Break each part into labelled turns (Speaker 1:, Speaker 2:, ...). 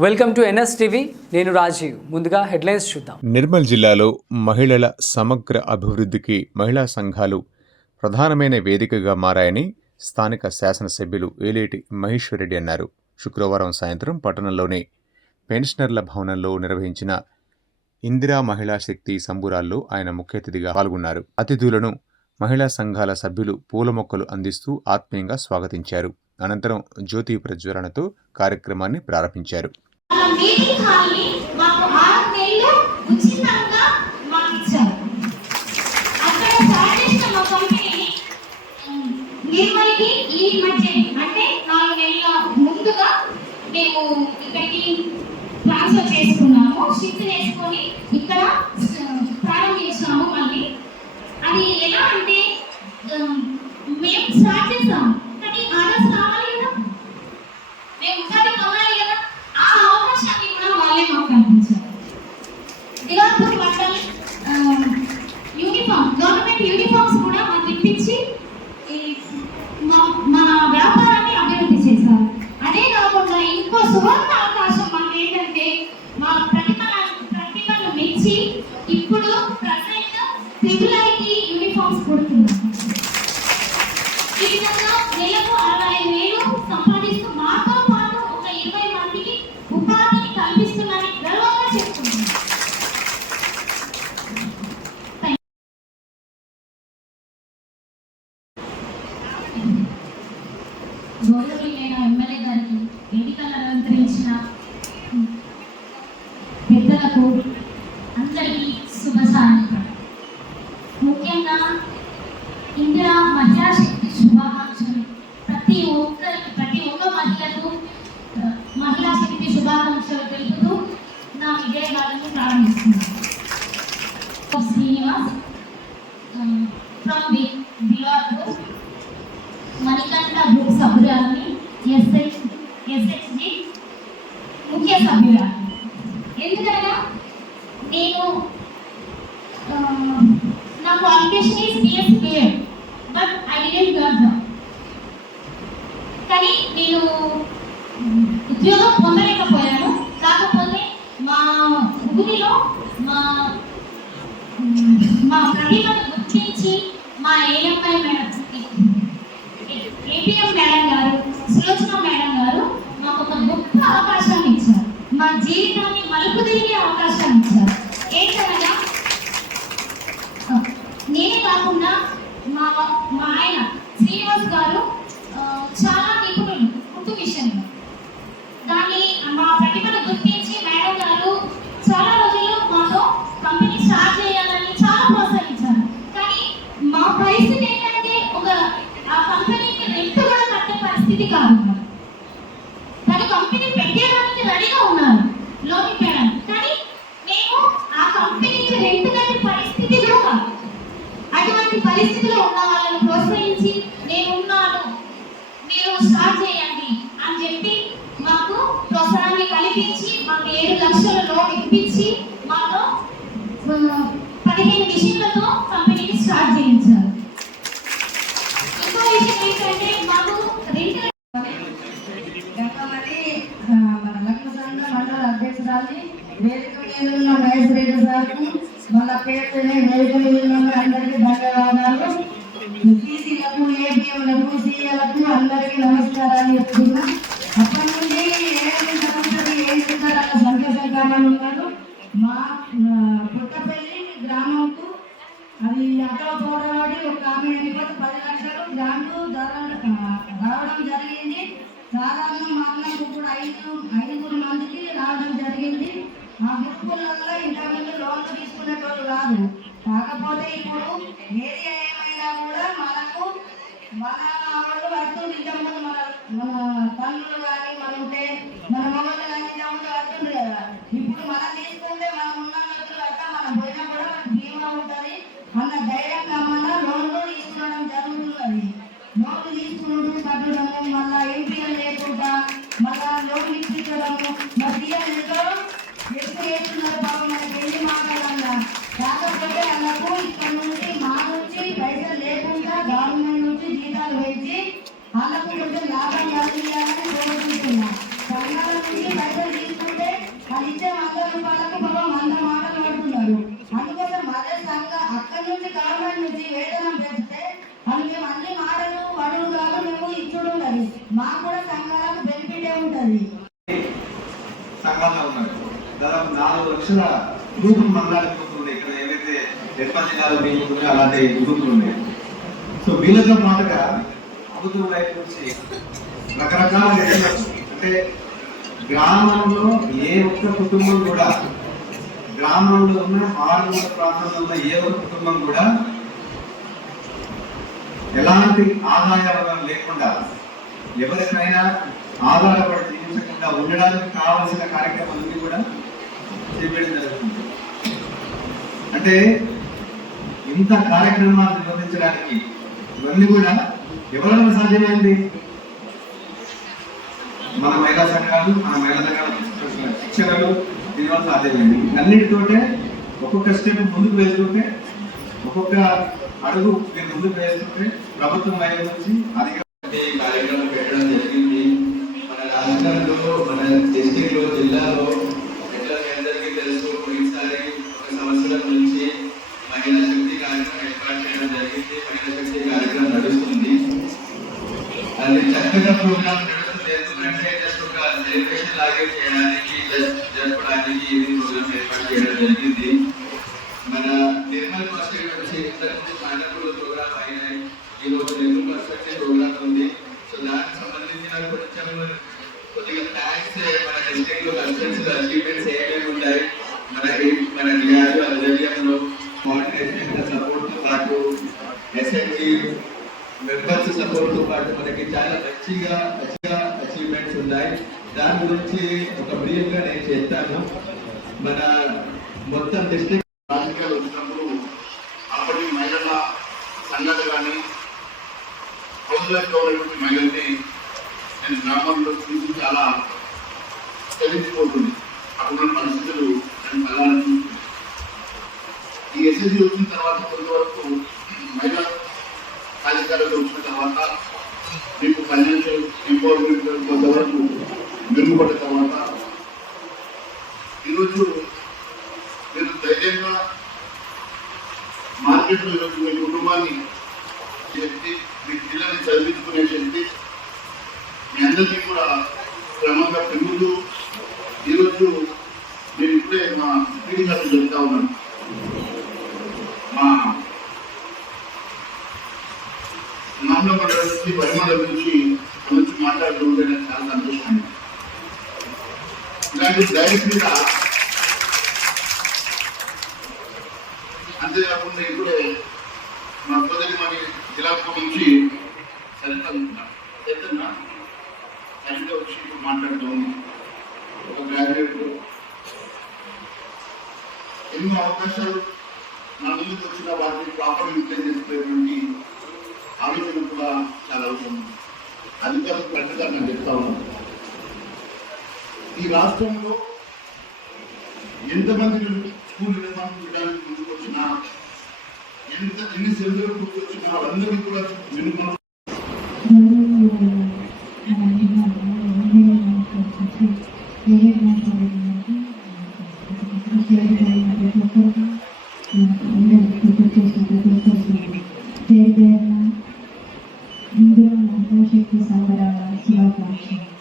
Speaker 1: Welcome to NS TV. నేను రాజీవ్. ముందుగా headlines చూద్దాం.
Speaker 2: నిర్మల్ జిల్లాలో మహిళల సమగ్ర అభివృద్ధికి మహిళా సంఘాలు ప్రధానమైన వేదికగా మారాయని స్థానిక శాసనసభ్యులు ఏలేటి మహేశ్వరరెడ్డి అన్నారు. శుక్రవారం సాయంత్రం పట్టణంలోని పెన్షనర్ల భవనంలో నిర్వహించిన ఇందిరా మహిళా శక్తి సంబురాల్లో ఆయన ముఖ్య అతిథిగా పాల్గొన్నారు. అతిథులను మహిళా సంఘాల సభ్యులు పూల మొక్కలు అందిస్తూ ఆత్మీయంగా స్వాగతించారు. అనంతరం జ్యోతి ప్రజ్వలనతో కార్యక్రమాన్ని ప్రారంభించారు.
Speaker 3: నిర్మల్కి ఈ మధ్య అంటే నాలుగు నెలల ముందుగా మేము ఇక్కడికి ట్రాన్స్ఫర్ చేసుకున్నాము షిఫ్ట్ చేసుకొని ఇక్కడ ప్రారంభించాము మళ్ళీ అది ఎలా అంటే మేము స్టార్ట్ చేసాం. Thank you. ఇండియా మహిళా శక్తి శుభాకాంక్షలు. ప్రతి ఒక్కరికి ప్రతి ఒక్క మహిళకు మహిళా శక్తి శుభాకాంక్షలు తెలుపుతూ నా విజయగాలను ప్రారంభిస్తున్నాను. శ్రీనివాస్ ఫ్రమ్ దివార్పూర్ మణికంఠ గ్రూప్ సభ్యురాలని ఎస్హెచ్ ఎస్హెచ్జి ముఖ్య సభ్యురాలు. బట్ జాబ్ కానీ నేను ఉద్యోగం పొందలేకపోయాను. కాకపోతే మా ఊరిలో మా మా ప్రతిభను గుర్తించి మా ఏఎంఐ మేడం ఏపీఎం మేడం గారు సులోచన మేడం గారు మాకు ఒక గొప్ప అవకాశాన్ని ఇచ్చారు. మా జీవితాన్ని మలుపు తిరిగే అవకాశాన్ని ఇచ్చారు. ఏంటనగా నేనే కాకుండా మా పరిస్థితిలో ఉన్న వాళ్ళని ప్రోత్సహించి నేనున్నాను. మీరు స్టార్ట్ చేయండి అని చెప్పి మాకు ప్రోత్సాహాన్ని కల్పించి మాకు ఏడు లక్షల లోన్ ఇప్పించి మాతో
Speaker 4: ఏపీఎంలకు సీఏలకు అందరికీ నమస్కారాలు చెప్తున్నా. అప్పటి నుండి ఏడు సంవత్సరాలు ఏడు సంవత్సరాల సంతోషం కావాలని ఉన్నారు మా మన వాళ్ళు వస్తుంది మన మన తల్లులు కానీ మన ఉంటే మన మొగలు
Speaker 5: గ్రూపులు మండలానికి పోతున్నాయి ఇక్కడ ఏవైతే నిర్పంచ గారు నియమితున్నాయో అలాంటి గ్రూపులు ఉన్నాయి సో వీళ్ళతో పాటుగా ప్రభుత్వం వైపు నుంచి రకరకాల అంటే గ్రామంలో ఏ ఒక్క కుటుంబం కూడా గ్రామంలో ఉన్న ఆరు ప్రాంతంలో ఉన్న ఏ ఒక్క కుటుంబం కూడా ఎలాంటి ఆదాయ లేకుండా ఎవరికైనా ఆధారపడి జీవించకుండా ఉండడానికి కావాల్సిన కార్యక్రమాలన్నీ కూడా చేపట్టడం జరుగుతుంది. అంటే ఇంత కార్యక్రమాలు నిర్వహించడానికి ఇవన్నీ కూడా ఎవరైనా సాధ్యమైంది? మన మహిళా సంఘాలు మన మహిళా సంఘాల శిక్షణలు దీనివల్ల సాధ్యమైంది. అన్నిటితోటే ఒక్కొక్క స్టెప్ ముందుకు వేసుకుంటే ఒక్కొక్క అడుగు మీరు ముందుకు వేసుకుంటే ప్రభుత్వం వైపు నుంచి అధిక
Speaker 6: కార్యక్రమం పెట్టడం జరిగింది. మన రాష్ట్రంలో మన డిస్టిక్లో జిల్లాలో చేయడం జరిగింది మహిళా శక్తి కార్యక్రమం నడుస్తుంది. అది చక్కగా ప్రోగ్రామ్ నడుస్తుంది. ఎందుకంటే జస్ట్ ఒక సెలబ్రేషన్ లాగే చేయడానికి జస్ట్ జరపడానికి ఇది ప్రోగ్రామ్ ఏర్పాటు చేయడం జరిగింది. మన నిర్మల్ మాస్టర్ వచ్చి ఇంతకుముందు స్నానకులు ప్రోగ్రామ్ అయినాయి ఈ రోజు నిర్మల్ మాస్టర్ ప్రోగ్రామ్ ఉంది సో దానికి సంబంధించిన కొంచెం కొద్దిగా థ్యాంక్స్ మన డిస్ట్రిక్ట్లో కన్సల్ట్స్ అచీవ్మెంట్స్ ఏమేమి ఉన్నాయి మనకి మన న్యాయ ఆధ్వర్యంలో కోఆర్డినేషన్ సపోర్ట్తో పాటు ఎస్ఎంజి మెంబర్స్ సపోర్ట్ పాటు మనకి చాలా మంచిగా మంచిగా అచీవ్మెంట్స్ ఉన్నాయి. దాని గురించి ఒక బ్రీఫ్గా నేను చెప్తాను. మన మొత్తం డిస్ట్రిక్ట్
Speaker 7: రాజకీయాలు వచ్చినప్పుడు అప్పటి మహిళల సంఘటన కానీ హౌస్ మహిళల్ని నేను గ్రామంలో చూసి చాలా తెలిసిపోతుంది. అప్పుడున్న పరిస్థితులు నేను కళ్ళాలని ఈ ఎస్ఎస్సీ వచ్చిన తర్వాత కొంతవరకు మహిళా రాజకీయాలకు వచ్చిన తర్వాత మీకు ఫైనాన్షియల్ ఎంపవర్మెంట్ కొంతవరకు మెరుగుపడిన తర్వాత ఈరోజు మీరు ధైర్యంగా మార్కెట్లో ఈరోజు మీ కుటుంబాన్ని చెప్పి మీ పిల్లల్ని చదివించుకునే చెప్పి మీ అందరికీ కూడా క్రమంగా పెరుగుతూ ఈరోజు నేను ఇప్పుడే మా స్పీడింగ్ గారు చెప్తా ఉన్నాను మా మామూలు మండలం నుంచి పరిమాణం నుంచి గురించి మాట్లాడుతూ ఉంటే నాకు చాలా సంతోషం. ఇలాంటి డైరెక్ట్ మీద అంతేకాకుండా ఇప్పుడే మా సోదరి మన జిల్లాకు నుంచి సరిత సరితన్నా సరిత వచ్చి ఇప్పుడు ఒక గ్రాడ్యుయేట్ ఎన్నో అవకాశాలు మన ముందుకు వచ్చిన వాటిని ప్రాపర్ యూటిలైజ్ చేసుకునేటువంటి ఆలోచన కూడా చాలా అవసరం అధికారులు కరెక్ట్గా నేను చెప్తా ఉన్నాను. ఈ రాష్ట్రంలో ఎంతమంది స్కూల్ నిర్మాణం చేయడానికి ముందుకు వచ్చినా ఎంత ఎన్ని సెంటర్లు గుర్తొచ్చినా వాళ్ళందరికీ కూడా
Speaker 3: 이런 방송실 구성을 하시라고 하십니 다.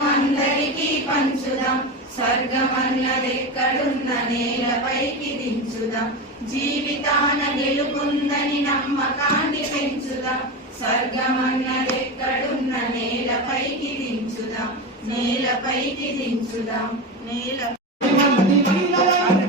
Speaker 3: అందరికీ
Speaker 8: పంచుదాం. స్వర్గమన్నదెక్కడున్న నేలపైకి దించుదాం. జీవితాన గెలుపుందని నమ్మకాన్ని పెంచుదాం. స్వర్గమన్నదెక్కడున్న నేలపైకి దించుదాం. నేలపైకి దించుదాం. నేల
Speaker 9: అక్కడ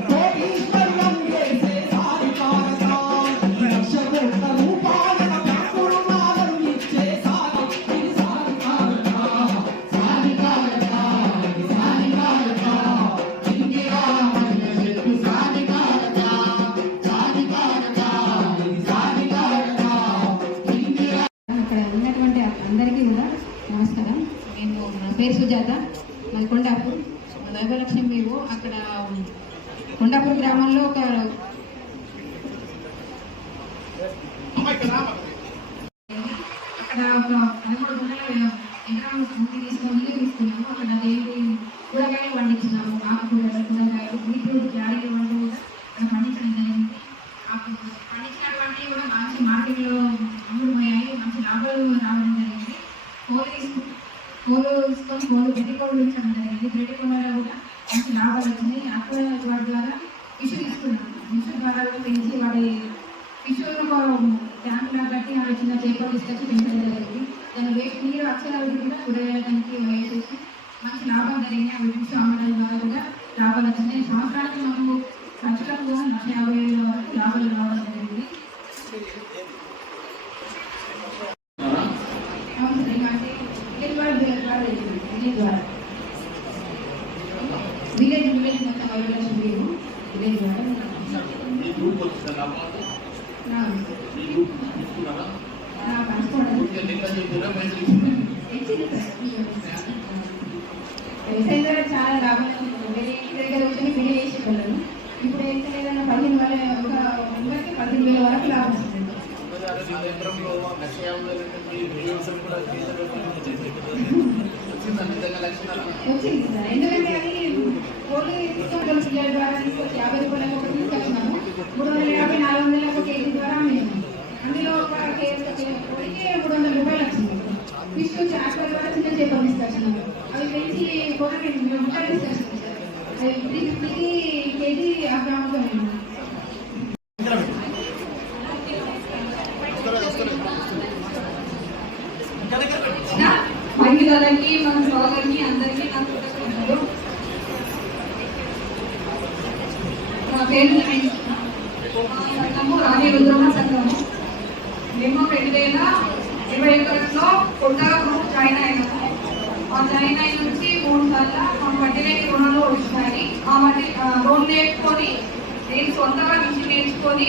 Speaker 9: దైవలక్ష్మి మేము అక్కడ కొండాపూర్ గ్రామంలో ఒక అక్కడ ఒక పదమూడు వందల ఎకరం భూమి తీసుకొని తీసుకున్నాము అక్కడ దేవి కూరగాయలు పండించినాము ఆకుకూరలు కూరగాయలు బీట్రూట్ క్యారెట్ వంటి కూడా అక్కడ పండించడం జరిగింది అప్పుడు పండించినటువంటివి కూడా మంచి మార్కెట్లో అమ్ముడుపోయాయి మంచి లాభాలు రావడం జరిగింది కోలు తీసుకు కోలు తీసుకొని కోలు పెట్టి కోళ్ళు ఉంచడం జరిగింది పెట్టి కూడా మంచి లాభాలు వచ్చినాయి అక్కడ వాటి ద్వారా ఫిష్ తీసుకున్నాం ఫిష్ ద్వారా కూడా పెంచి వాడి ఫిష్ ట్యాంక్ లా కట్టి అవి చిన్న చేపలు తీసుకొచ్చి పెంచడం జరిగింది దాని వేస్ట్ నీరు అక్షరాలు కూడా కూరగాయడానికి వేసేసి మంచి లాభాలు జరిగినాయి అవి ఫిష్ అమ్మడం ద్వారా కూడా లాభాలు వచ్చినాయి సంవత్సరానికి మనకు ఖర్చులకు కూడా లక్ష యాభై వేల వరకు లాభాలు రావడం జరిగింది అవును సార్ ఇంకా అంటే విలేజ్ వార్డ్ ద్వారా జరిగింది విలేజ్ ద్వారా విలేజ్ విలేజ్ మొత్తం విలేజ్ సార్ వ్యవసాయం ద్వారా చాలా చేసేవాళ్ళను ఇప్పుడు ఏంటంటే ఏదైనా పదిహేను వేల ఒక వేల వరకు లాభం వస్తుంది. వచ్చింది? సార్ ఎందుకంటే అది కోళ్ళు తీసుకొని పిల్లల ద్వారా తీసుకొచ్చి యాభై రూపాయలకు ఒకటి తీసుకొచ్చినాము మూడు వందల యాభై నాలుగు వందలకు ఒక కేజీ ద్వారా అమ్మినాము అందులో ఒక కేజీ కోడికి మూడు వందల రూపాయలు వచ్చింది ఫిష్ చేపల ద్వారా చిన్న చేపలు తీసుకొచ్చినాము అవి పెంచి కోడి ముక్కలు తీసుకొచ్చినాము సార్ అది త్రీ ఫిఫ్టీకి కేజీ అక్కడ అమ్ముతున్నాము మహిళలకి మన సోదరుని అందరికీ నా కృతజ్ఞతలు నా పేరు సంఘము రాణి రుద్రమ సంఘము మేము రెండు వేల ఇరవై ఒకటిలో కొత్తగా గ్రూప్ జాయిన్ అయినాము ఆ జాయిన్ అయిన నుంచి మూడు సార్లు మా మట్టి లేని రుణాలు వచ్చినాయి ఆ మట్టి లోన్ నేర్చుకొని నేను సొంతగా నుంచి నేర్చుకొని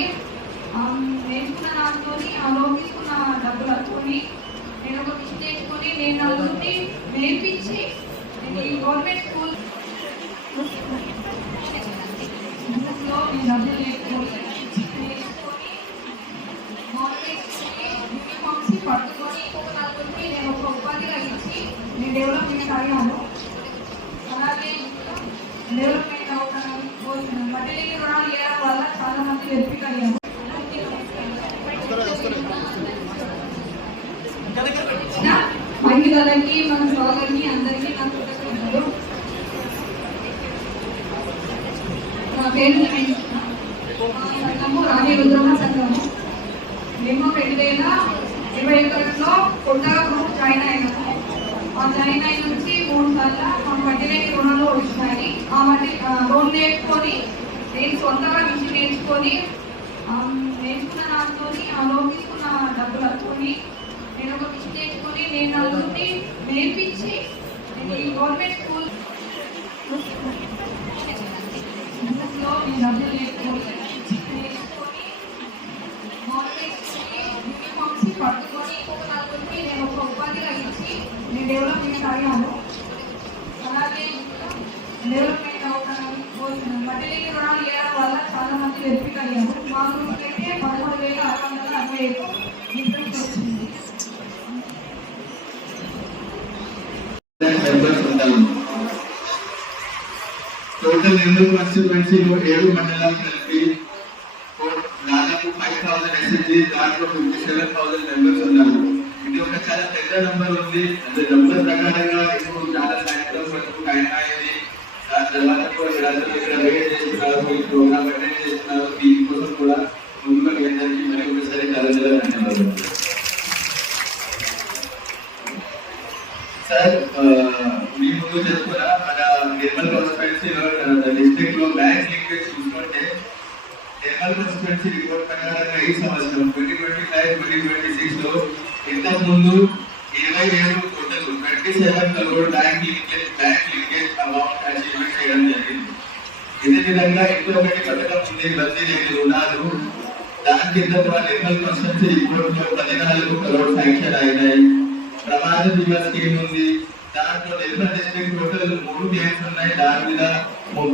Speaker 9: నేర్చుకున్న దాంతో ఆ లోన్ తీసుకున్న డబ్బులతోని నేను ఒక మిషన్ నేర్చుకొని నేను నలుగురిని నేర్పించి నేను ఈ గవర్నమెంట్ స్కూల్లో నేను డబ్బులు నేర్చుకొని నేర్చుకొని యూనిఫామ్స్ పట్టుకొని ఇంకొక నలుగురికి నేను ఒక ఉపాధిగా ఇచ్చి నేను డెవలప్మెంట్ అయ్యాను అలాగే డెవలప్మెంట్ అవుతాను మధ్యలోకి రుణాలు వల్ల చాలా మంది వెరిఫిక్ అయ్యాము మహిళలకి మన సోదరికి అందరికీ నా కృతజ్ఞతలు నా పేరు నవీన్. సంఘము రాణి రుద్రమ సంఘము మేము రెండు వేల ఇరవై ఒకటిలో కొత్తగా గ్రూప్ జాయిన్ అయినాము ఆ జాయిన్ అయిన నుంచి మూడు సార్లు మా వడ్డీ లేని రుణాలు వచ్చినాయి ఆ వడ్డీ లోన్ నేర్చుకొని నేను సొంతగా నుంచి నేర్చుకొని నేర్చుకున్న దాంతో ఆ లోన్ తీసుకున్న డబ్బులతోని నేను ఒక మిషన్ నేర్చుకొని నేను నలుగురిని నేర్పించి ఈ గవర్నమెంట్ స్కూల్లో డబ్బులు నేర్చుకోవాలి అలాగే డెవలప్మెంట్ రుణాలు వల్ల చాలా మంది వెరిఫిక్ అయ్యాము మా గ్రూప్ అయితే పదమూడు వేల ఆరు వందల అరవై వచ్చింది.
Speaker 6: టోటల్ రెండు కాన్స్టిట్యువెన్సీలు ఏడు మండలాలు కలిపి దాదాపు ఫైవ్ థౌసండ్ చేసింది దాంట్లో ఫిఫ్టీ సెవెన్ థౌసండ్ మెంబర్స్ ఉన్నారు. ఇది ఒక చాలా పెద్ద నంబర్ ఉంది అంటే నంబర్ ప్రకారంగా ఇప్పుడు చాలా సాయంత్రం వరకు టైం అయింది దాని తర్వాత కూడా మీరందరూ ఇక్కడ వెయిట్ చేస్తున్నారు ఈ ప్రోగ్రామ్ అటెండ్ చేస్తున్నారు దీనికోసం కూడా ముందుగా మీ అందరికీ మరి ఒకసారి చాలా చాలా ధన్యవాదాలు సార్ ఆ, మీ ముందు చెప్పుకున్నా మన నిర్మల్ కాన్స్టిట్యున్సీలో డిస్ట్రిక్ట్లో బ్యాంక్ లింకేజ్ చూసుకుంటే నిర్మల్ కాన్స్టిట్యున్సీ రిపోర్ట్ ప్రకారంగా ఈ సంవత్సరం ట్వంటీ ట్వంటీ ఫైవ్ ట్వంటీ ట్వంటీ సిక్స్లో ఇంతకుముందు ఇరవై ఏడు కోట్లు twenty seven crore bank linkage bank linkage amount achievement చేయడం జరిగింది. ఇదే విధంగా ఇంకొకటి పథకం ఉంది బద్దీ లేని రుణాలు దాని కింద కూడా నిర్మల్ పర్సెంట్ ఇప్పుడు లో పద్నాలుగు కరోడ్ శాంక్షన్ అయినాయి. ప్రమాద బీమా స్కీమ్ ఉంది. దాంట్లో నిర్మల్ డిస్ట్రిక్ట్ టోటల్ మూడు గేమ్స్ ఉన్నాయి. దాని మీద